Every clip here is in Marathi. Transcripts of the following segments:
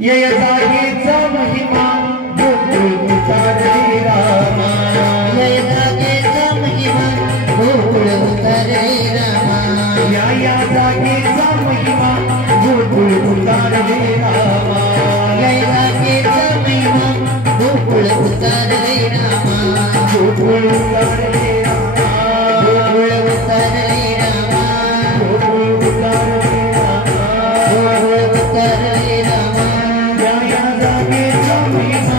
ये जागेचा महिमा गोकुळ उतारे रामा ये जागेचा महिमा गोकुळ उतारे रामा या जागेचा महिमा गोकुळ उतारे रामा या जागेचा महिमा गोकुळ उतारे रामा गोकुळ उतारे रामा गोकुळ उतारे रामा गोकुळ उतारे रामा गोकुळ उतारे रामा या जागेचा महिमा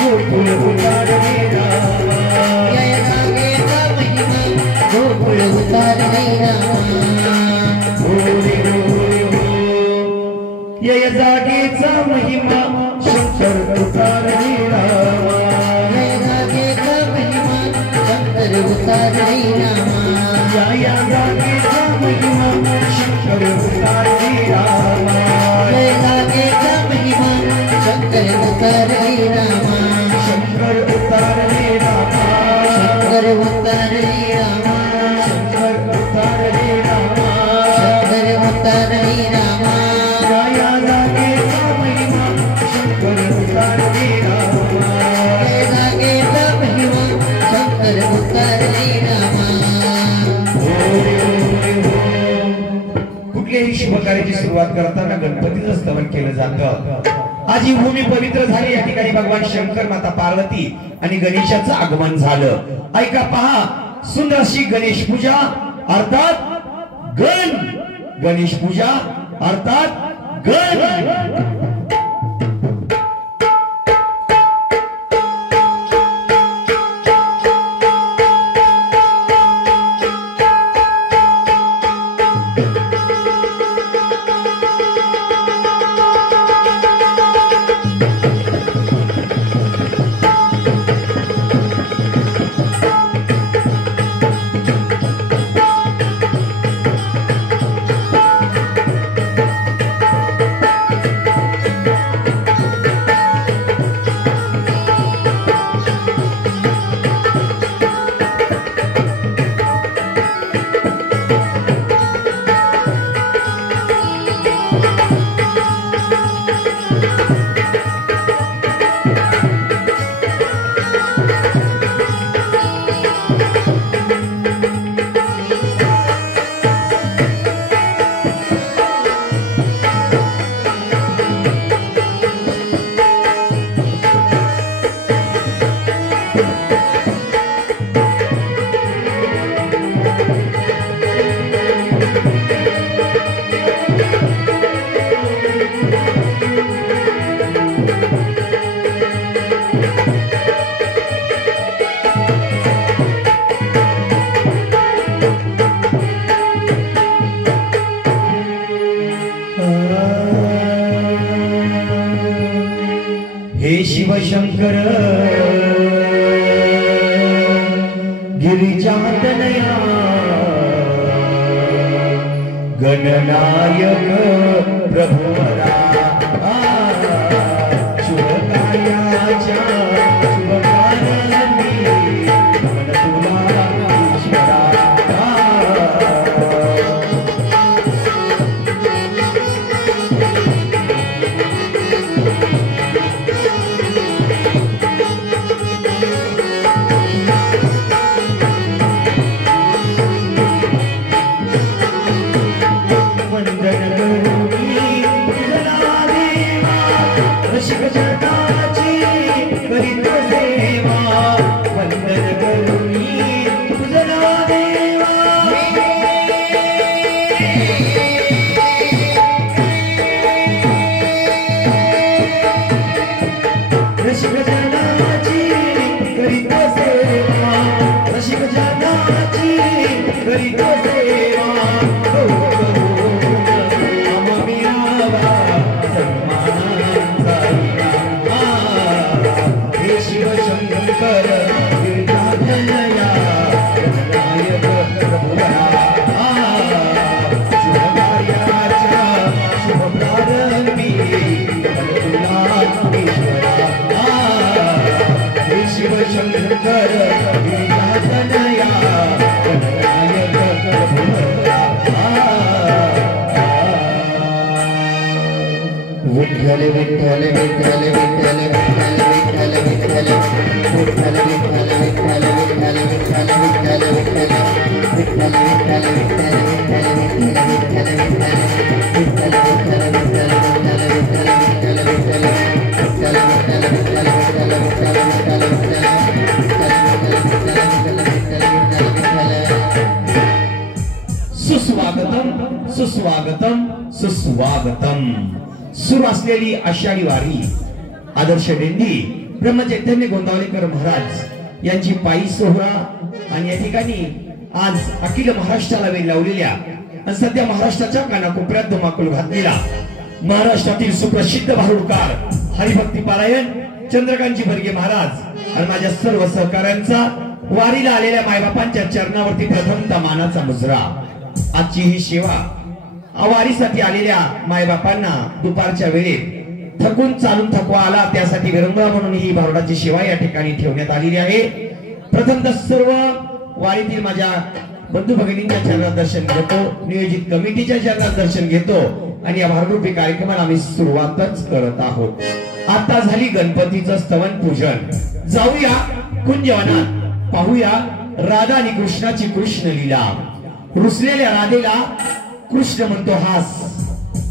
गोकुळ उतारे रामा या जागेचा महिमा गोकुळ उतारे रामा ये जागेचा महिमा शंकर उतारे रामा या जागेचा महिमा शंकर उतारे रामा या जागेचा महिमा शंकर उतारे रामा या जागेचा महिमा शंकर उतारे रामा शंकर उतारे रामा शंकर उतारे रामा शंकर उतारे रामा शंकर उतारे रामा या जागेचा महिमा शंकर उतारे रामा या जागेचा महिमा शंकर उतारे रामा कुठल्याही शुभकार्याची सुरुवात करताना गणपतीचं स्तवन केलं जातं। आज ही भूमी पवित्र झाली। या ठिकाणी भगवान शंकर, माता पार्वती आणि गणेशाचं आगमन झालं। ऐका पहा, सुंदर अशी गणेश पूजा अर्थात गणेश पूजा अर्थात हे शिवशंकर गिरिजातनया गणनायक प्रभुवरा शुभकार्याच्या शुभकार्यानी मन तुला ईश्वरा वंदन करू विठ्ठल विठ्ठल विठ्ठल विठ्ठल विठ्ठल विठ्ठल विठ्ठल विठ्ठल विठ्ठल विठ्ठल विठ्ठल विठ्ठल विठ्ठल विठ्ठल सुस्वागतम सुस्वागतम सुस्वागतम. सुरू असलेली आषाढी वारी आदर्श दिंडी ब्रह्मचैतन्य गोंदावलेकर महाराज यांची पायी सोहळा आणि या ठिकाणी आज अखिल महाराष्ट्राला वेळ लावलेल्या आणि सध्या महाराष्ट्राच्या कानाकोपऱ्यात धुमाकूळ घातलेला महाराष्ट्रातील सुप्रसिद्ध भारुडकार हरिभक्ती पारायण चंद्रकांतजी भरगे महाराज आणि माझ्या सर्व सहकाऱ्यांचा वारीला आलेल्या मायबापांच्या चरणावरती प्रथमतः मानाचा मुजरा. आजची ही सेवा वारीसाठी आलेल्या मायबापांना दुपारच्या वेळेत थकून चालून थकवा आला त्यासाठी विरंगुळा म्हणून ही भारुडाची सेवा या ठिकाणी ठेवण्यात आलेली आहे. प्रथमतः सर्व वारीतील माझ्या बंधू भगिनींच्या चरणात दर्शन घेतो, नियोजित कमिटीच्या चरणात दर्शन घेतो आणि या भारुडरूपी कार्यक्रमाला आम्ही सुरुवातच करत आहोत. आता झाली गणपतीचं स्तवन पूजन. जाऊया कुंजवनात, पाहूया राधा आणि कृष्णाची कृष्ण लीला. रुसलेल्या राधेला कृष्ण म्हणतो हास,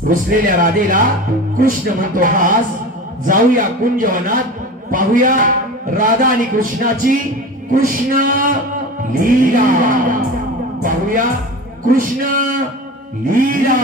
रुसलेल्या राधेला कृष्ण म्हणतो हास. जाऊया कुंजवनात, पाहूया राधा आणि कृष्णाची कृष्ण लीला. पाहूया कृष्ण लीला.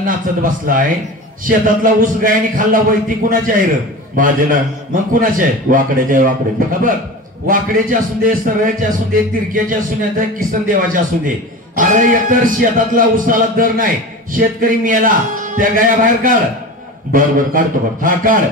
नाचत बसलाय. शेतातला ऊस गायने खाल्ला वैती कुणाची आहे रे? माझे ना. मग कुणाचे आहे? वाकड्याचे वाकडे. बघ, वाकड्याचे असू दे, सरळचे असू दे, तिरक्याचे असू दे, किसन देवाचे असू दे. अरे एकतर शेतातला ऊसाला दर नाही, शेतकरी मेला, त्या गाया बाहेर काढ. बर बर काढतो बघ. हा काढ.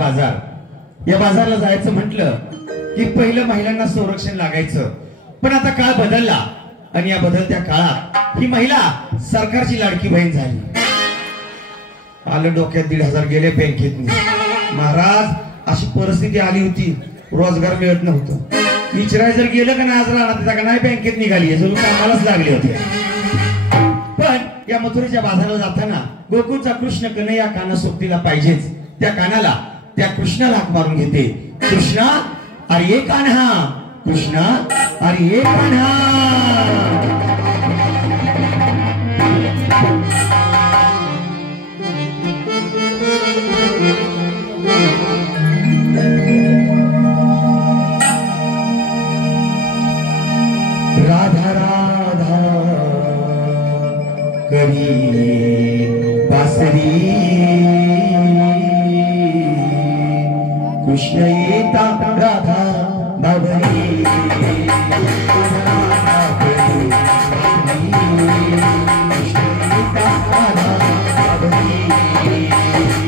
बाजार. या बाजारला जायचं म्हटलं की पहिलं महिलांना संरक्षण लागायचं, पण आता काळ बदलला आणि या बदलत्या काळात ही महिला सरकारची लाडकी बहीण झाली. आलं डोक्यात 1,500 गेले बँकेत. महाराज अशी परिस्थिती आली होती, रोजगार मिळत नव्हतं. विचाराय जर गेलं का नाही आज राहणार का नाही बँकेत निघाली, जरूर कामालाच लागले होते. पण या मथुरेच्या बाजाराला जाताना गोकुळचा कृष्ण कन्हैया काना सोबतीला पाहिजेच. त्या कानाला त्या कृष्णाला हाक मारून घेते. कृष्णा अरे ये कान्हा, कृष्णा अरे ये कान्हा. राधा राधा करी बासरी, कृष्ण येता राधा बाबरी.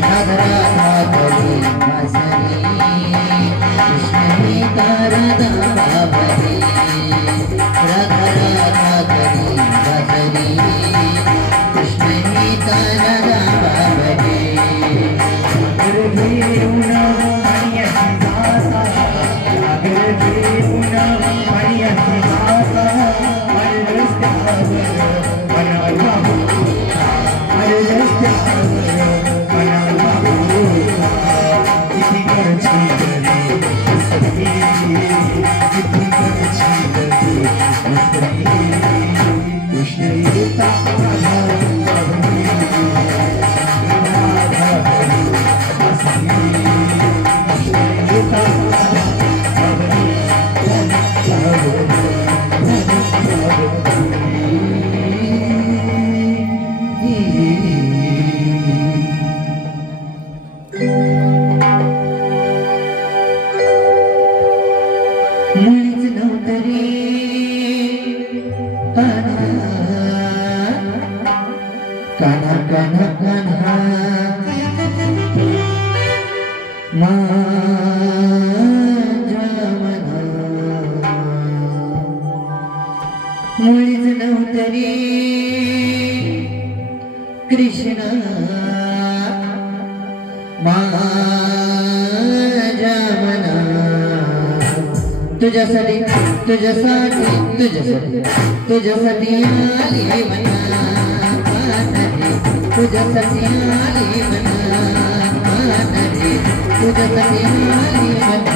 राधा राधा करी बासरी, कृष्ण सीता राधा बाबरी राधा राधा करी बाबरी कृष्ण गीता राधा बाबरी कान्हा कान्हा कान्हा माझ्या मना मुळीच नव्हतरी कृष्ण माझ्या मना तुझ्यासाठी तुझ्यासाठी तुझ्यासाठी तुझ्यासाठी आली मना तुझ्यासाठी आली मना तुझ्यासाठी आली मना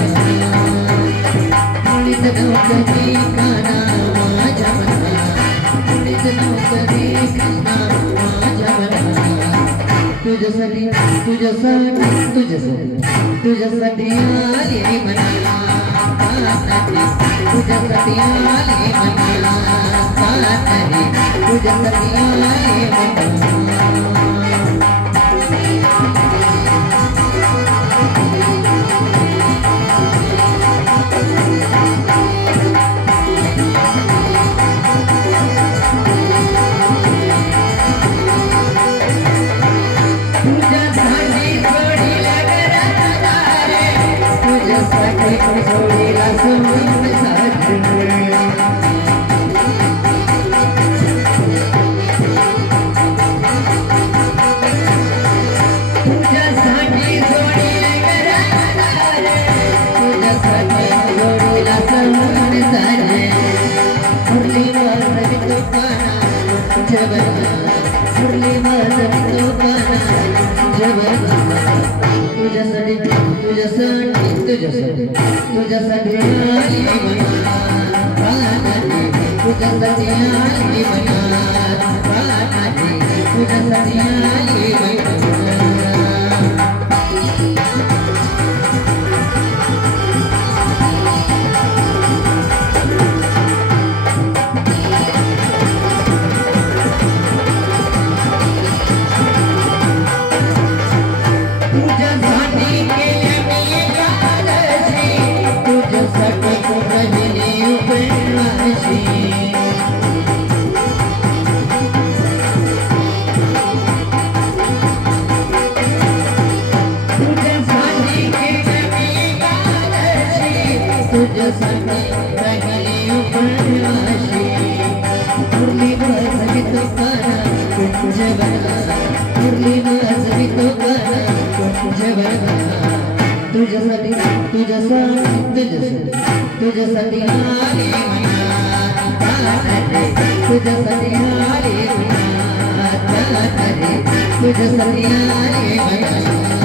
मुळीच नव्हतरी काना माझ्या मना मुळीच नव्हतरी काना माझ्या मना तुझ्यासाठी तुझ्यासाठी तुझ्यासाठी तुझ्यासाठी आली मना तुझ्यासाठी आली मना तुझ्यासाठी आली मना सोडीला सोडून तुझ्यासाठी सोडीला तुझ्यासाठी जोडीला सोडून सारे मुरलीवर तो पाना जबना मुरलीवर तो पाना जबना तुझ्यासाठी तुझ्यासाठी तुझ्यासाठी तुझ्यासाठी आली मना तुझ्यासाठी आली मना तुझ्यासाठी आली मना तुझ्यासाठी राहिली उपवाशी मुरली वाजवितो काना जबना मुरली वाजवितो काना जबना तुझ्यासाठी तुझ्यासाठी तुझ्यासाठी तुझ्यासाठी आली मना तुझ्यासाठी आली मना तुझ्यासाठी आली मना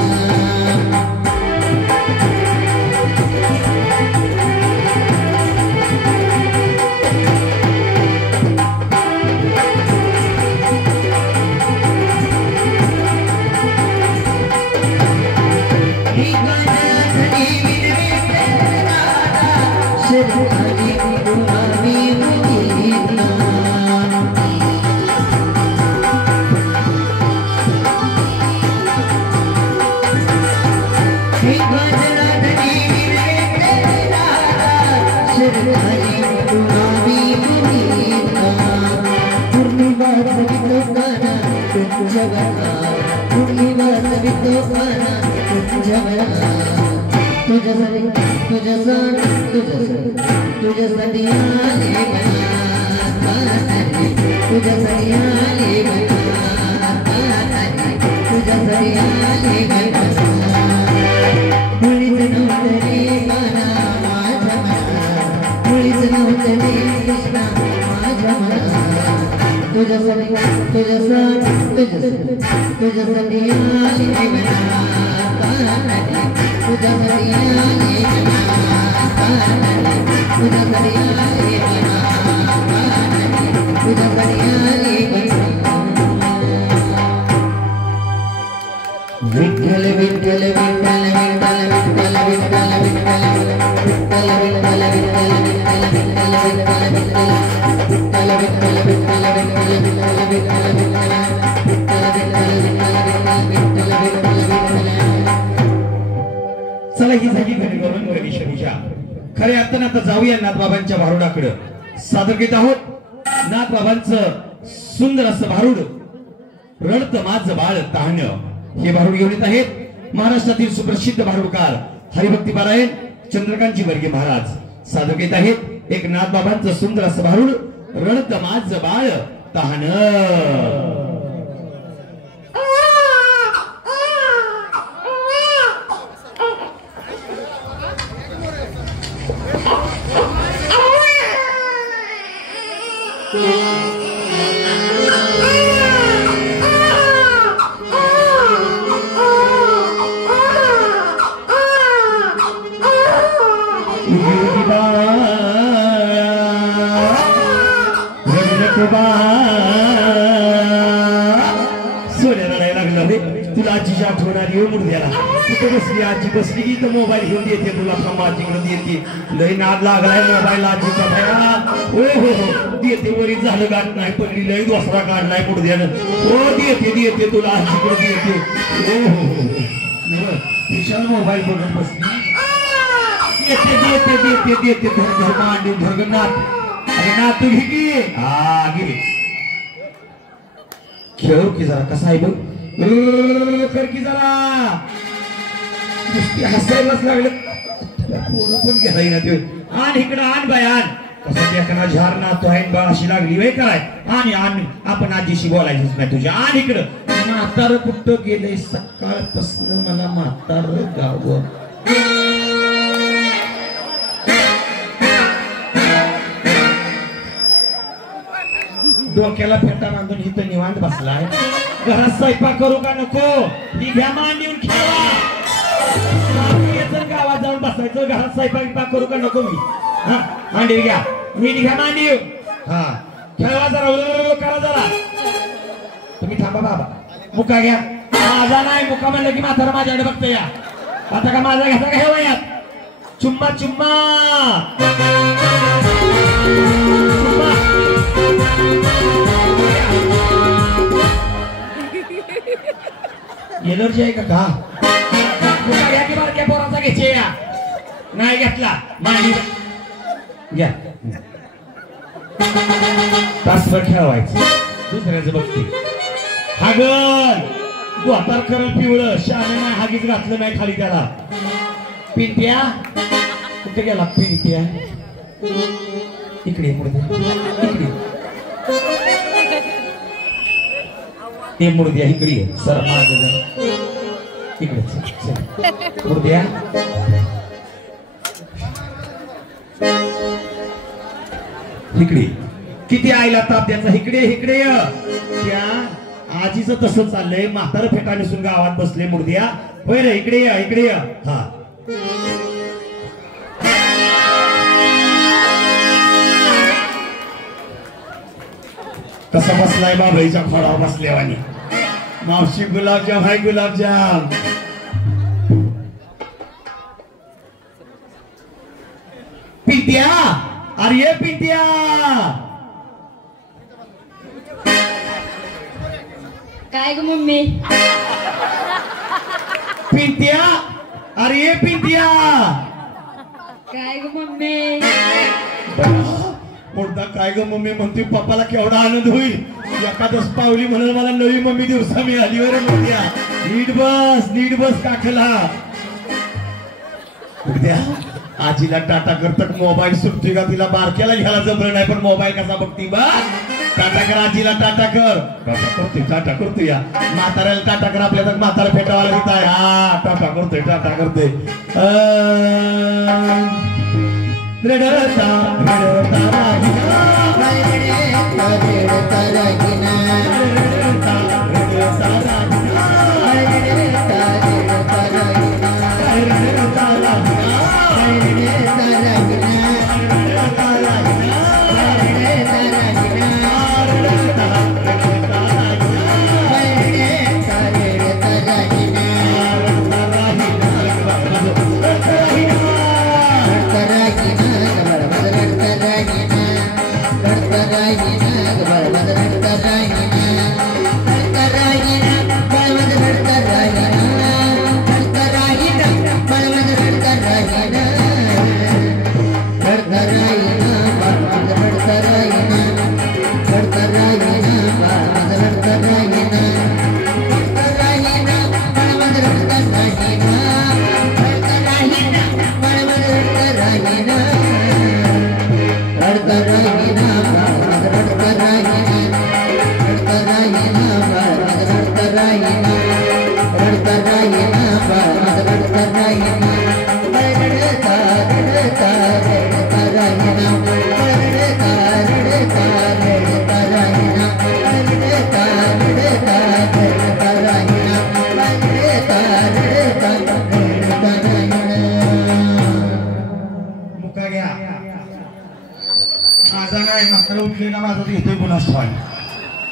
तुझ्यासाठी तुझ्यासाठी आले तुझ्यासाठी आले तुझ्यासाठी आले मुळीच नव्हतं रे मला माझ्या मनात मुळीच नव्हतं रे कृष्णा माझ्या मनात तुझ्यासाठी तुझ्यासाठी आले तुझ्यासाठी आले तुझ्यासाठी आले तुझ्यासाठी आले विठ्ठल विठ्ठल विठ्ठल विठ्ठल विठ्ठल विठ्ठल विठ्ठल चला ही झाली गणगौरन गणेश पूजा. खऱ्या अर्थानं आता जाऊया नाथबाबांच्या भारुडाकडे. सादर घेत आहोत नाथबाबांचं सुंदर असं भारुड रडत माझं बाळ ताहण. हे भारुड घेऊन येत आहेत महाराष्ट्रातील सुप्रसिद्ध भारुडकार हरिभक्ती पारायण चंद्रकांतजी वर्गे महाराज. सादर घेत आहेत एक नाथबाबांचं सुंदर असं भारुड रडत माझं बाळ ताहण. सोन्या रडायला लागलं रे तुला आजीची आठवण आली हो मुर्द्याला. तिथे बसली आजी बसली की तर मोबाईल घेऊन येते तुला थांबा आजीकडून येते. लय नाद लागलाय मोबाईल आजीचा भया. हो हो हो देते वरी झालं गाठ नाही पडली लय दुसरा काढलाय मुर्द्यानं. हो देते तुला आजीकडून येते. हो हो हो विशाल मोबाईल बघत बसली देते धर मांडी धरग नाथ. अरे ना तू घे की हा घे खेळ की जरा कसा आहे बघ कर की जरा नुसती हसायलाच लागलं पोरं पण घेता येईना ते. आण इकडं आण बाय आण कसं एखादा झार ना तो आहे बा अशी लागली वे कराय. आणि आण आपण आजीशी बोलायचंच नाही तुझ्या. आण इकडं म्हातारं कुठं गेलंय सकाळपासून मला म्हातारं गाव. डोक्याला फेटा बांधून इथं निवांत बसलाय. घरात स्वयंपाक करू का नको ही घ्या मांडीवर खेळा. गावात जाऊन बसायचं घरात स्वयंपाक करू का नको मी. हा मांडीवर घ्या मी घ्या मांडीवर. हा खेळवा जरा करा जरा. तुम्ही थांबा बाबा मुका घ्या. माझा नाही मुका म्हणलं की म्हातारा माझ्याकडे बघतो या. आता का माझा घ्यायचा का हे वयात चुम्मा चुम्मा एलर्जी आहे का घ्या की बारक्या पोराचा घ्यायचे या. नाही घेतला मांडी घ्या तासभर खेळवायचं दुसऱ्याचं बघते. हागल द्वातार करल पिवळं शाने नाही हागीच घातलं नाही खाली त्याला. पिंट्या कुठे गेला पिंट्या इकडे मुर्द्या इकडे ते मुर्द्या इकडे सर माझ इकडे मुर्द्या इकडे किती आईला ताप त्याचा. इकडे इकडे त्या आजीचं तसं चाललंय म्हातारं फेटा निसून गावात बसले मुर्द्या. होय रे इकडे या इकडे या. हा कसा बसलाय बाबाईच्या खोडावर बसल्यावानी. मावशी गुलाबजाम हाय गुलाबजाम. पिंट्या अरे पिंट्या काय ग मम्मी. पिंट्या अरे पिंट्या काय ग मम्मी. मोठा काय ग मम्मी म्हणते पप्पाला केवढा आनंद होईल. एखादच पावली म्हणून मला नवी मम्मी दिवसा मिळाली. वर मोठ्या नीट बस काठला. उद्या आजीला टाटा करतात मोबाईल सुटते का तिला बारक्याला घ्यायला जमलं नाही पण मोबाईल कसा बघती बा टाटा कर आजीला टाटा कर टाटा करतोय या म्हाताऱ्याला टाटा कर आपल्या तर म्हातारा फेटावाला घेत आहे हा टाटा करतोय रडता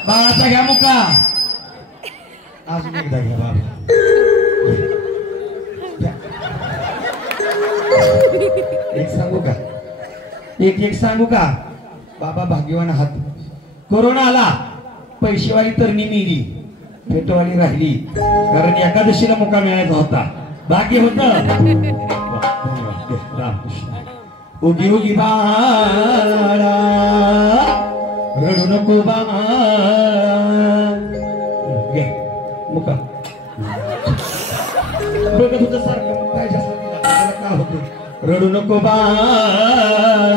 बाळाचा घ्या मुका अजून एकदा घ्या बाबा एक सांगू का एक सांगू का बाबा भाग्यवान आहात कोरोना आला पैसेवाली तरणी मेली फेटवाली राहिली कारण एकादशीला मुका मिळायचा होता भाग्य होत रामकृष्ण उगी उगी बाळा रडू नको बाळा घे मुका बघत होतं सारखं पाहिजे काय होतं रडू नको बाळा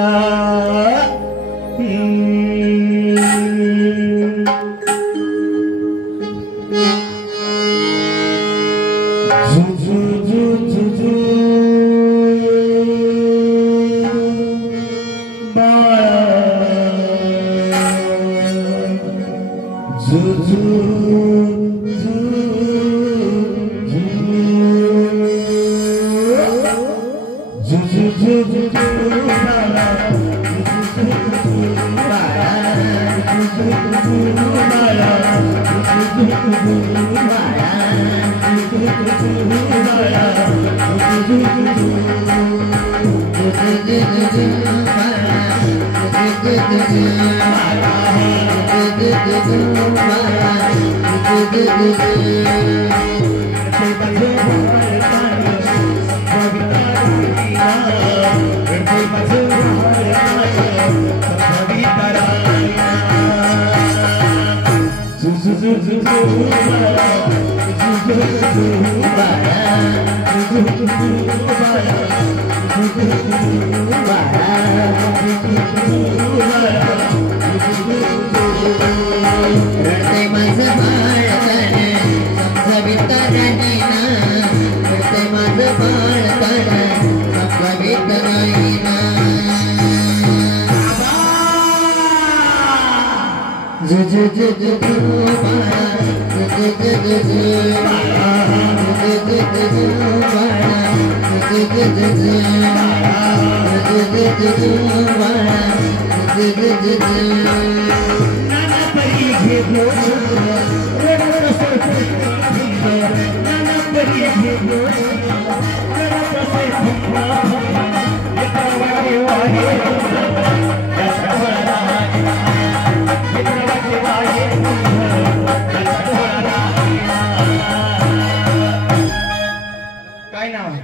काय नाव आहे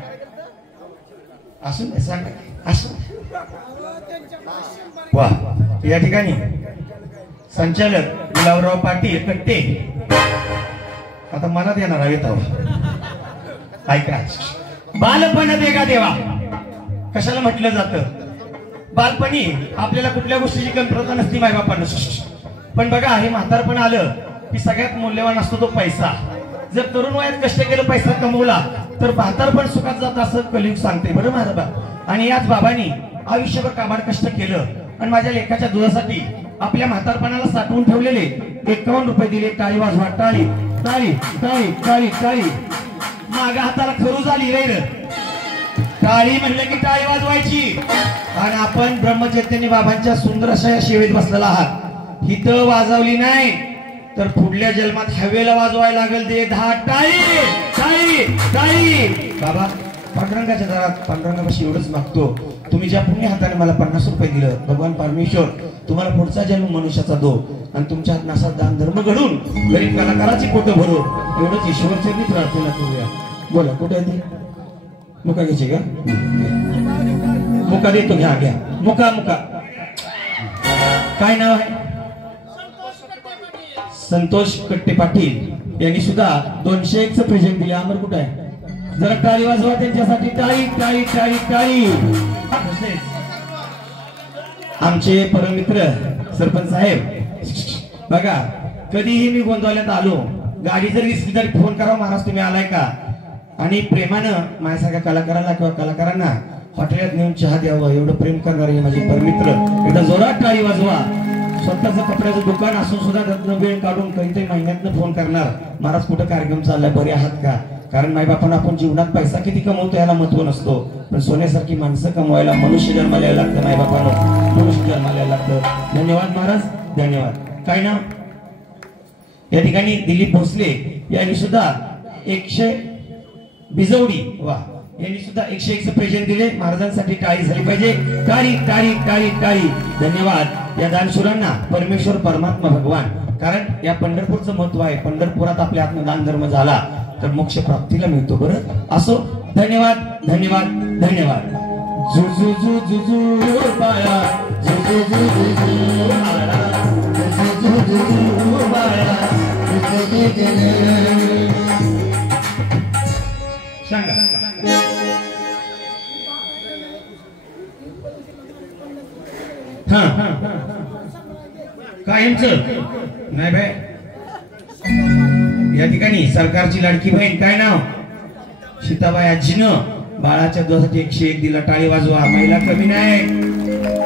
असून सांग असं वा या ठिकाणी संचालक गुलाबराव पाटील कट्टे आता मला देणार आहेत ऐका बालपण देगा देवा कशाला म्हटलं जातं? बालपणी आपल्याला कुठल्या गोष्टीची कल्पना नसती मायबापांना, पण बघा हे म्हातारपण आलं की सगळ्यात मूल्यवान असतो तो पैसा. जर तरुण वयात कष्ट केलं, पैसा कमवला तर म्हातारपण सुखात जात असं कलियुग सांगते. बरं महाराबा. आणि याच बाबांनी आयुष्यभर काबाड कष्ट केलं आणि माझ्या लेखाच्या दुधासाठी आपल्या म्हातारपणाला साठवून ठेवलेले 51 रुपये दिले. टाळी वाजवा, टाळी टाळी टाळी टाळी टाळी. मागा हाताला खरू झाली वैर. टाळी म्हणलं की टाळी वाजवायची. आणि आपण ब्रह्मचैतन्य बाबांच्या सुंदर अशा या सेवेत बसलेला आहात. हिथं वाजवली नाही तर पुढल्या जन्मात हवेला वाजवायला लागेल. दे 10 टाळी टाळी टाळी. बाबा पांडुरंगाच्या दारात पांडुरंगापाशी एवढंच मागतो, तुम्ही ज्या पुण्य हाताने मला 50 रुपये दिलं, भगवान परमेश्वर तुम्हाला पुढचा जन्म मनुष्याचा दो आणि तुमच्या हात नासात दान धर्म घडून गरीब कलाकाराची पोटं भरो. एवढंच ईश्वरचरणी प्रार्थना करूया. बोला कुठे आहे ती? मुका घ्यायची का? मुका देतो, घ्या घ्या. मुका मुका. काय नाव आहे? संतोष कट्टे पाटील यांनी सुद्धा 201चं प्रेझेंट दिले. अमर कुठे आहे? जरा टाळी वाजवा त्यांच्यासाठी. टाळी टाळी टाळी टाळी. आमचे परममित्र सरपंच साहेब बघा, कधीही मी गोंधळ्यात आलो, गाडी जर दिसली तरी फोन करा, महाराज तुम्ही आलाय का? आणि प्रेमानं माझ्यासारख्या कलाकाराला किंवा कलाकारांना हॉटेलात नेऊन चहा द्यावं एवढं प्रेम करणारे माझे परमित्र. एकदा जोरात टाळी वाजवा. स्वतःचं कपड्याचं दुकान असून सुद्धा त्यातनं वेळ काढून कधीतरी महिन्यातनं फोन करणार, महाराज कुठं कार्यक्रम चाललाय, बरे आहात का? कारण मायबापांना आपण जीवनात पैसा किती कमवतो याला महत्व नसतो, पण सोन्यासारखी माणसं कमवायला मनुष्य जन्माला यायला लागतं. मायबापानं मनुष्य जन्माला यायला लागतं. धन्यवाद महाराज, धन्यवाद. काय नाव? या ठिकाणी दिलीप भोसले यांनी सुद्धा 100 बिजवडी वा यांनी सुद्धा 101चं प्रेझेंट दिले. महाराजांसाठी टाळी झाली पाहिजे. टाळी टाळी टाळी टाळी. धन्यवाद या दानशूरांना. परमेश्वर परमात्मा भगवान, कारण या पंढरपूरचं महत्व आहे. पंढरपुरात आपल्या हातनं दान धर्म झाला तर मोक्ष प्राप्तीला मिळतो. बरं असो. धन्यवाद धन्यवाद धन्यवाद. जुजू जुजू बाळा, जुजू जुजू बाळा, जुजू जुजू बाळा. सांगा हा कायमच नाही बाय. या ठिकाणी सरकारची लाडकी बहीण काय नाव? सीताबाई आजीनं बाळाच्या दुधासाठी 101 दिला. टाळी वाजवा. महिला कमी नाही.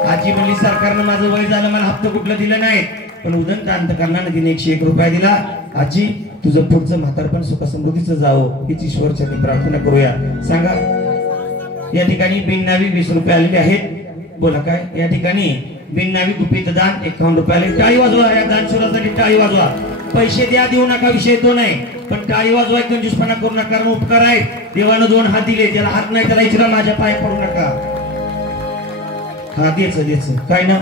आजी म्हणली सरकारनं माझं वय झालं, मला हप्ता कुठलं दिलं नाही, पण उदंत अंतकरणानं तिने 101 रुपया दिला. आजी तुझं पुढचं म्हातारपण सुख समृद्धीचं जावं हीच ईश्वरच्या प्रार्थना करूया. सांगा. या ठिकाणी बिननावी 20 रुपये आलेले आहेत. बोला काय? या ठिकाणी बिननावी गुपित दान 51 रुपये आले. टाळी वाजवा. या दानशूरासाठी टाळी वाजवा. पैसे द्या देऊ नका विषय तो नाही, पण टाळी वाजवा. कंजूसपणा करू नका. कारण उपकार आहे. देवानं 2 हात दिले, ज्याला हात नाही त्याला इचरा माझ्या पाय पडू नका. हा द्यायचं द्यायचं. काय ना?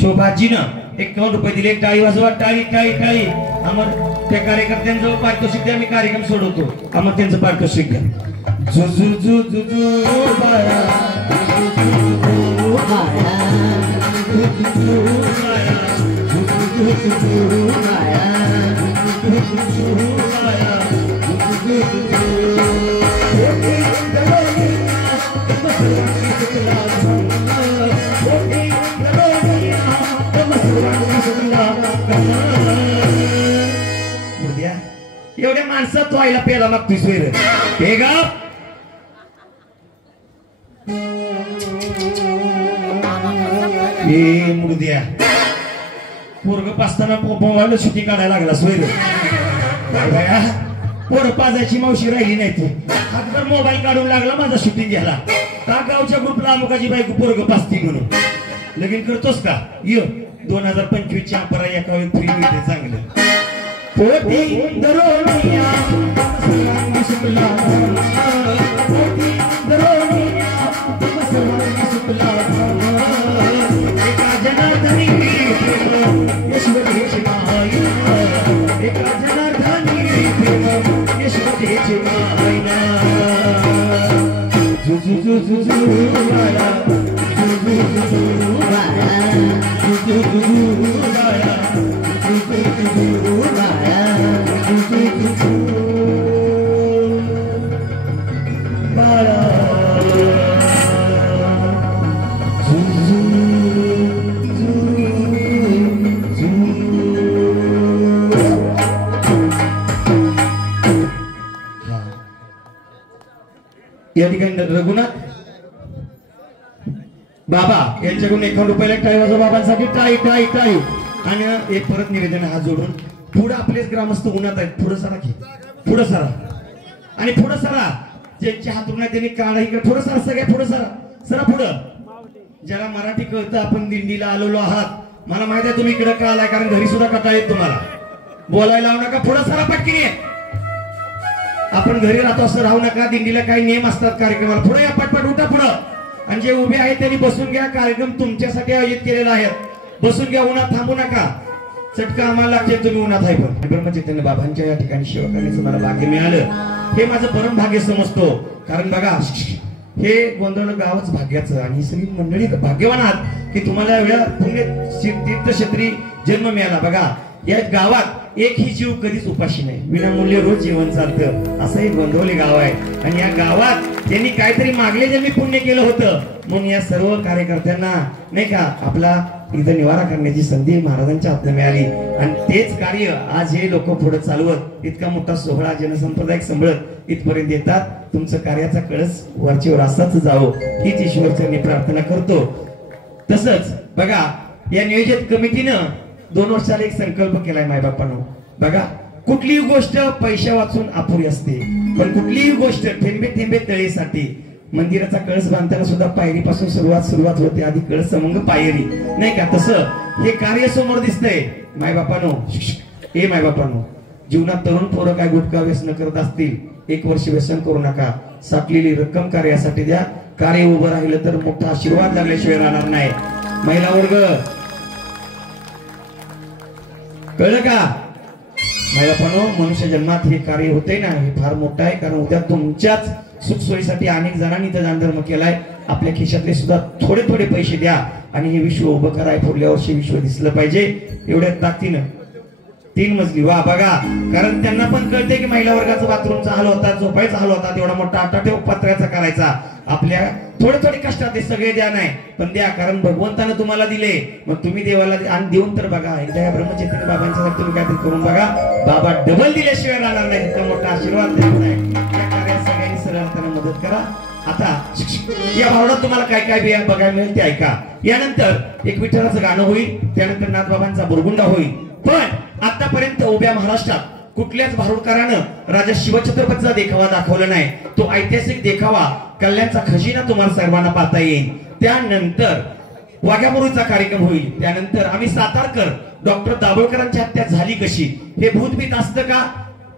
शोभाजीनं 51 रुपये दिले. टाळी वाजवा. टाळी टाळी टाळी. अमर त्या कार्यकर्त्यांजवळ पारितोषिक द्या. मी कार्यक्रम सोडवतो. अमर त्यांचं पारितोषिक द्या. जुजू जुजू जुजू बाळा, जुजू बाळा, जुजू बाळा, जुजू बाळा, जुजू बाळा, एवढ्या माणसात व्हायला प्यायला मागतोय सोयर हे गा. ए मुर्द्या पोरग पाचताना मोबाईल सुट्टी काढायला लागला सोयर. पोरं पाजायची मावशी राहिली नाही. तू हातभर मोबाईल काढून लागला माझा शूटिंग घ्यायला. का गावच्या ग्रुपला अमुकाची बायको पोरग पाचती म्हणून लगीन करतोस का? ये 2025 च्या अपरा एका वेळी फ्री मिळते चांगलं. पोटी दरोनिया सुकला, पोटी दरोनिया सुकला. एका जनार्दनी यशवंतीची मायना, एका जनार्दनी यशवंतीची मायना. जुजू जुजू जुजू बाळा, जुजू जुजू बाळा, जुजू जुजू बाळा, जुजू जुजू बाळा, जुजू जुजू बाळा. या ठिकाणी रघुनाथ बाबा यांच्याकडून 1 रुपयाला टाळी वाजवा बाबांसाठी. टाळी टाळी टाळी. आणि एक परत निवेदन हात जोडून पुढे आपलेच ग्रामस्थ उन्हात आहेत. पुढे सरा की पुढे सरा आणि पुढे सरा. ज्यांचे हात उन्हात त्यांनी काढा इकडे पुढे सरा. सगळ्या पुढे सरा. सरा पुढं. ज्याला मराठी कळतं आपण दिंडीला आलेलो आहात. मला माहिती आहे तुम्ही इकडे का आलाय कारण घरी सुद्धा कटाळ येत तुम्हाला. बोलायला लावू नका. पुढे सरा पटकीने. आपण घरी राहतो असं राहू नका. दिंडीला काही नियम असतात कार्यक्रमाला. पुढे या पटपट उठा पुढं. आणि जे उभे आहेत त्यांनी बसून घ्या. कार्यक्रम तुमच्यासाठी आयोजित केलेला आहे. बसून घ्या. उन्हात थांबू नका. चटका आम्हाला लागते तुम्ही उन्हात आहे. पण ब्रह्मचैतन्य बाबांच्या या ठिकाणी सेवा करण्याचं मला भाग्य मिळालं. हे माझं परम भाग्य समजतो. कारण बघा हे गोंधळ गावच भाग्याचं आणि ही सगळी मंडळी भाग्यवान आहात की तुम्हाला एवढ्या पुण्य तीर्थक्षेत्री जन्म मिळाला. बघा या गावात एकही जीव कधीच उपाशी नाही. विनामूल्य रोज जीवन चालतं असं एक गोंधवले गाव आहे. आणि या गावात त्यांनी काहीतरी मागले ज्यांनी पुण्य केलं होतं म्हणून या सर्व कार्यकर्त्यांना नाही का आपला इथं निवारा करण्याची संधी महाराजांच्या हातून मिळाली. आणि तेच कार्य आज हे लोक पुढे चालवत इतका मोठा सोहळा जनसंप्रदाय सांभाळत इथपर्यंत येतात. तुमचं कार्याचा कळस वरचेवर असाच जावं हीच ईश्वरचरणी प्रार्थना करतो. तसंच बघा या नियोजित कमिटीनं 2 वर्षाला एक संकल्प केलाय मायबापांनो. बघा कुठलीही गोष्ट पैशा वाचून अपुरी असते पण कुठलीही गोष्ट थेंबे थेंबे तळेसाठी. मंदिराचा कळस बांधताना सुद्धा पायरीपासून सुरुवात होते. आधी कळस मग पायरी नाही का. तसं हे कार्य समोर दिसतंय मायबापांनो. हे मायबापांनो जीवनात तरुण पोरं काय गुटखा व्यसन करत असतील 1 वर्ष व्यसन करू नका. साठलेली रक्कम कार्यासाठी द्या. कार्य उभं राहिलं तर मोठा आशीर्वाद लागल्याशिवाय राहणार नाही. महिला वर्ग कळलं का मायबापांनो. मनुष्य जन्मात हे कार्य होते ना हे फार मोठं आहे. कारण उद्या तुमच्याच सुखसोयीसाठी अनेक जणांनी इथं दानधर्म केलाय. आपल्या खिशातले सुद्धा थोडे थोडे पैसे द्या आणि हे विश्व उभं कराय. पुढल्या वर्षी विश्व दिसलं पाहिजे एवढ्या ताकदीनं. 3 मजली वा बघा. कारण त्यांना पण कळते की महिला वर्गाचा बाथरूमचा हाल होता झोपायचा हाल होता. तेवढा मोठा आटाठेव पत्र्याचा करायचा. आपल्या थोडे थोडे कष्टात ते सगळे द्या नाही पण द्या. कारण भगवंतानं तुम्हाला दिले मग तुम्ही देवाला आणि देऊन तर बघा. एकदा या ब्रह्मचैतन्य बाबांच्यासाठी तुम्ही काहीतरी करून बघा. बाबा डबल दिल्याशिवाय राहणार नाही. इतका मोठा आशीर्वाद द्यायचा आहे. या कार्यात सगळ्यांनी सरळ हाताने मदत करा. आता या भावनात तुम्हाला काय काय बघायला मिळेल ते ऐका. यानंतर एक विठ्ठलाचं गाणं होईल. त्यानंतर नाथबाबांचा बुरगुंडा होईल. पण आतापर्यंत उभ्या महाराष्ट्रात कुठल्याच भारूडकारानं राजा शिवछत्रपतीचा देखावा दाखवला नाही. तो ऐतिहासिक देखावा कल्याणचा खजिना तुम्हाला सर्वांना पाहता येईल. त्यानंतर वाघ्यामुरीचा कार्यक्रम होईल. त्यानंतर आम्ही सातारकर डॉक्टर दाभोळकरांची हत्या झाली कशी हे भूतभीत असतं का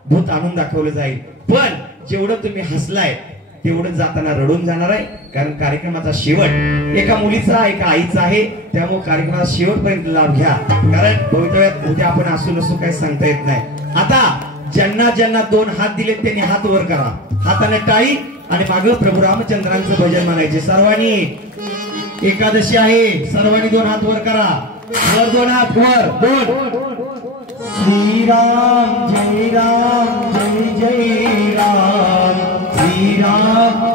भूत आणून दाखवलं जाईल. पण जेवढं तुम्ही हसलाय तेवढं जाताना रडून जाणार आहे. कारण कार्यक्रमाचा शेवट एका मुलीचा एका आईचा आहे. त्यामुळे कार्यक्रमाचा शेवटपर्यंत लाभ घ्या. कारण भवितव्यात उद्या आपण असू नसू काही सांगता येत नाही. आता ज्यांना ज्यांना 2 हात दिलेत त्यांनी हात वर करा. हाताने टाळी आणि मागे प्रभू रामचंद्रांचं भजन म्हणायचे सर्वांनी. एकादशी आहे सर्वांनी 2 हात वर करा. वर 2 हात वर 2. श्रीराम जय राम जय जय राम. श्रीराम